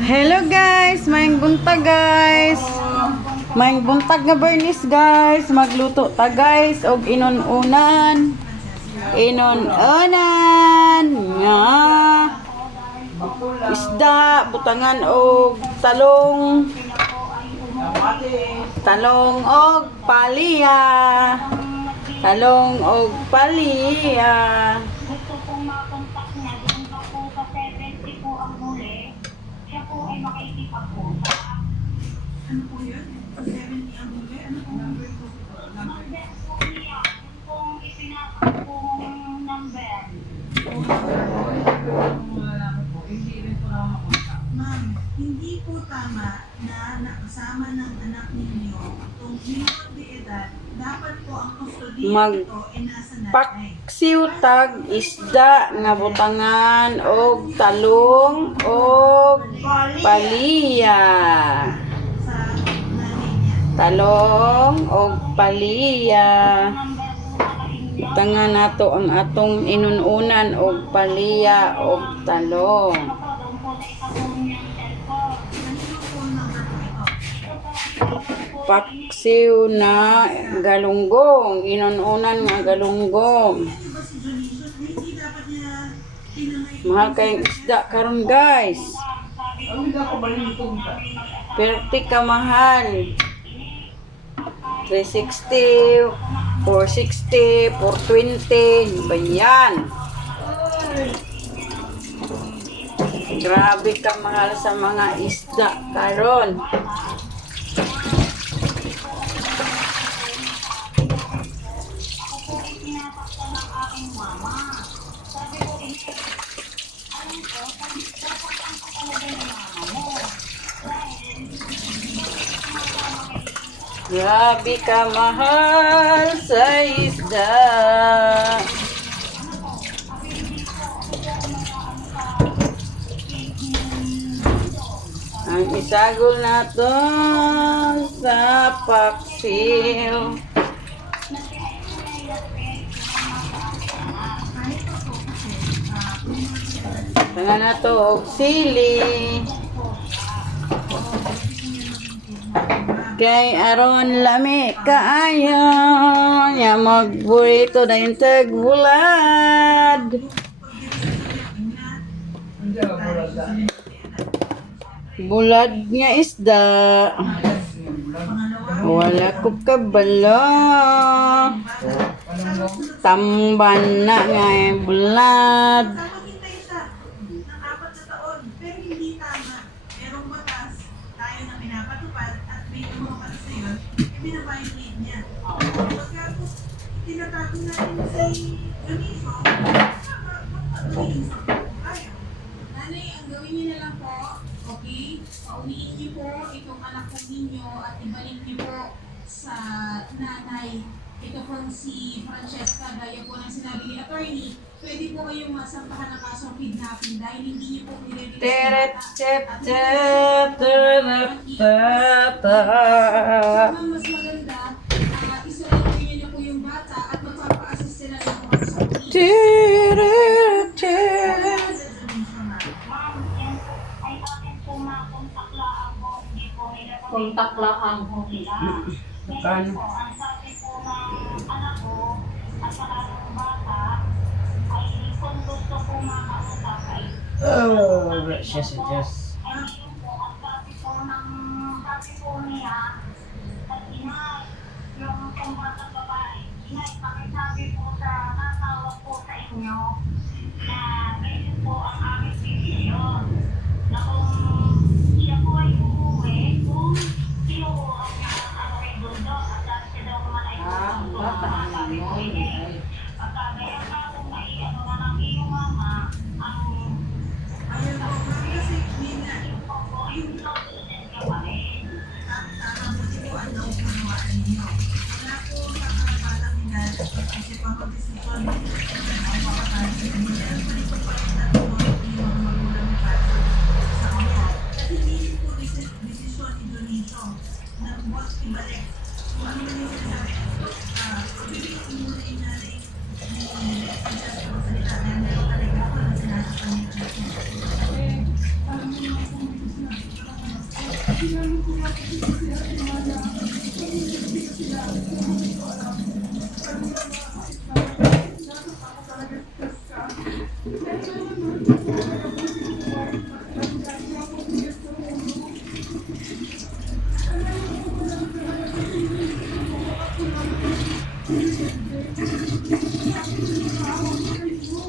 Hello guys, maing buntag guys. Maing buntag nga Bernice guys. Magluto ta guys og inon-unan. Inon-unan nga isda, butangan og talong. Talong og palya. Talong og palya. Gusto pong makontak niya, doon pa po sa 70 po ang huli. Siya po ay makikipag-usap. Ano po yun? 70 ang huli? Ano po number po? Mag-best po niya, yun pong isinasap pong number. Hindi rin po na makontak. Ma'am, hindi po tama na nakasama ng anak ninyo itong minor de edad. Dapat po ang kustodiya nito ay nasa nanay. Paksiutag isda nga butangan og talong og palya. Sa nanay niya. Talong og palya. Number po sa inyo. Butangan nato ang atong inununan og palya og talong. Ako, doon po sa isa po niyang cellphone. Ano po number po ito? Paksiw na galunggong, inununan nga galunggong. Ano ba si Jolison? Hindi dapat niya tinangay. Mahal kayong isda karon guys. Ang hindi ako balintong ka. Perti ka mahal. 360, 460, 420, ba yan? Grabe ka mahal sa mga isda karon. Grabe ka mahal sa isda. Ang isagol na to sa paksiw. Tanga na to og sili. Kay aron lami kaayo nya magburito na yung tagbulad. Bulad nga isda. Wala ko kabalo. Tamban na nga yung bulad. Maghintay siya ng 4 na taon, pero hindi tama. Merong batas, tayo na pinapatupad at may mga batas na yun, binabiolate niya. Pagka po, tinatago natin si Joniso, magpapagawin sa tayo. Nanay, ang gawin niyo na lang po, okay? Pauliin niyo po itong anak po ninyo at ibalik niyo po sa nanay. Ito po si Francesca, gaya po ng sinabi ni attorney, pwede po kayong masampahan ng kaso ng kidnapping dahil hindi niyo po nire-release Teret ng tet bata. tet teret teta. Mas maganda, isolate niyo po yung bata at magpapa-assist sila ng mga sa police. Teret tet. Ma'am, yan po ay akin po makontak lang po. Hindi po nila po. Kontak lang. Nila. Kasi po, ang sabi po ng anak ko at saka ng bata ay kung gusto po makausap ay Oh, yes, yes. ay yun po, ang sabi po niya at inay, yung pong batang babae, inay, pakisabi po sa natawag po sa inyo na ganyan po ang aming desisyon na kung siya po ay uuwi, kung sinuuhan niya ang may bundok at dahil siya daw naman ay sabi ko inay, pagkagaya ka kung may ano na ng iyong mama, ang Ayun po, ma'am, kasi Nina, yung po po, yung notice niya pa rin. mabuti po ang nauunawaan ninyo. Wala po sa karapatang edad, kasi pang mag-desisyon, ang papatayin sa kanila. Ang palikot pa rin natin po yung mga magulang ni Patrick sa kanila. At hindi rin po desisyon ni Donicio na buwag ibalik. Kung ano man yung sinasabi, pagbibitin muna yung nanay ni Francesca magsalita na meron talaga ako na sinasaktan niya.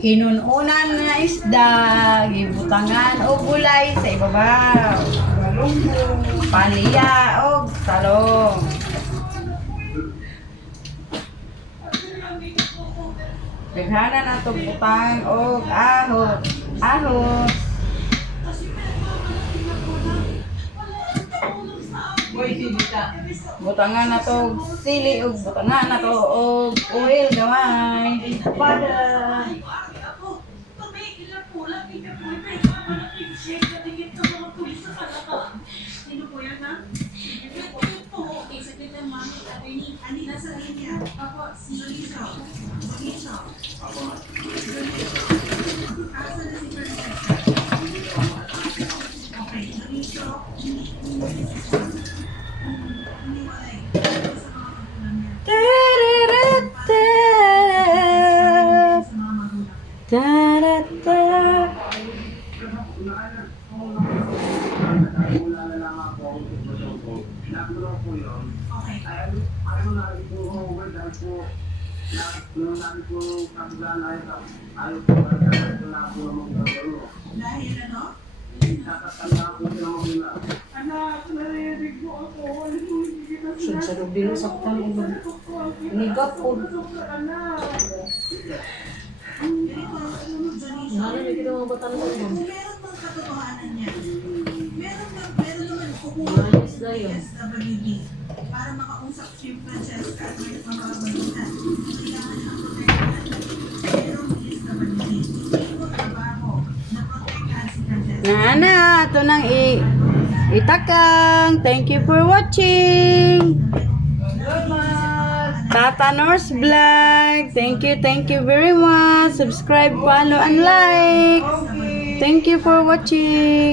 Inununan nga isda, gibutangan o gulay sa ibabaw. Paliya o talong. Bighanan na itong butang o ahos. Ahos. Butangan na to sili o butangan na to o oil gamay. Pada. Sino po yan, ha? Ito po, okay, saglit lang, mami. Ani, nasa linya. Ako, si Joliso. Joliso. Asa na si Francesca? Okay, Joliso. Iniwalay. Sa mga magulang niya. Tararata. Sa mga magulang. Tarata. Okay. Dahil ano? Sa dilo sa tang nigap po. Ganito, Joliso. Kita mga batan ko. Kung meron mang katotohanan niya, meron naman kumuha ng SWD para makausap si Francesca at may mga kabalutan. Kailangan ng protektahan. Merong SWD. Hindi ko trabaho na protektahan si Francesca. Nana, ito nang itakang. Thank you for watching. Tata Norse Vlog. Thank you very much. Subscribe, follow, and like. Thank you for watching.